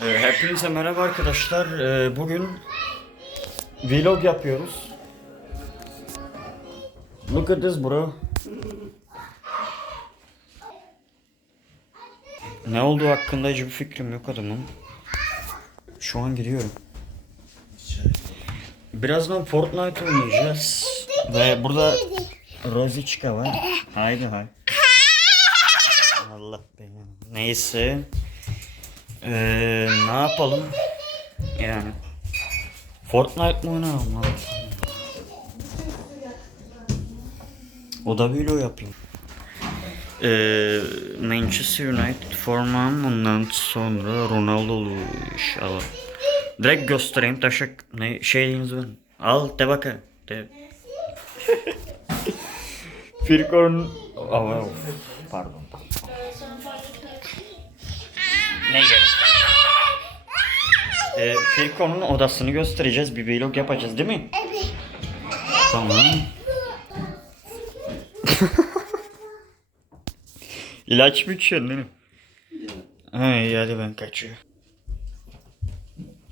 Ee, Hepinize merhaba arkadaşlar. Ee, Bugün vlog yapıyoruz. Look at this bro. Ne olduğu hakkında hiçbir fikrim yok adamın. Şu an giriyorum. Birazdan Fortnite oynayacağız. Ve burada Roziçka var. Haydi hay. Allah belanı. Neyse. Ee, ne yapalım? Yani. Fortnite mı oynayalım lan? O da video yapayım. Ee, Manchester United formam ondan sonra Ronaldo'lu inşallah. Direkt göstereyim taşak ne şeyiniz var. Al de bakayım. De. Firkon Aa, pardon. Ee, Firkon'un odasını göstereceğiz. Bir vlog yapacağız değil mi? Evet. Tamam. İlaç mı içiyorsun değil mi? Ha iyi hadi ben kaçıyorum.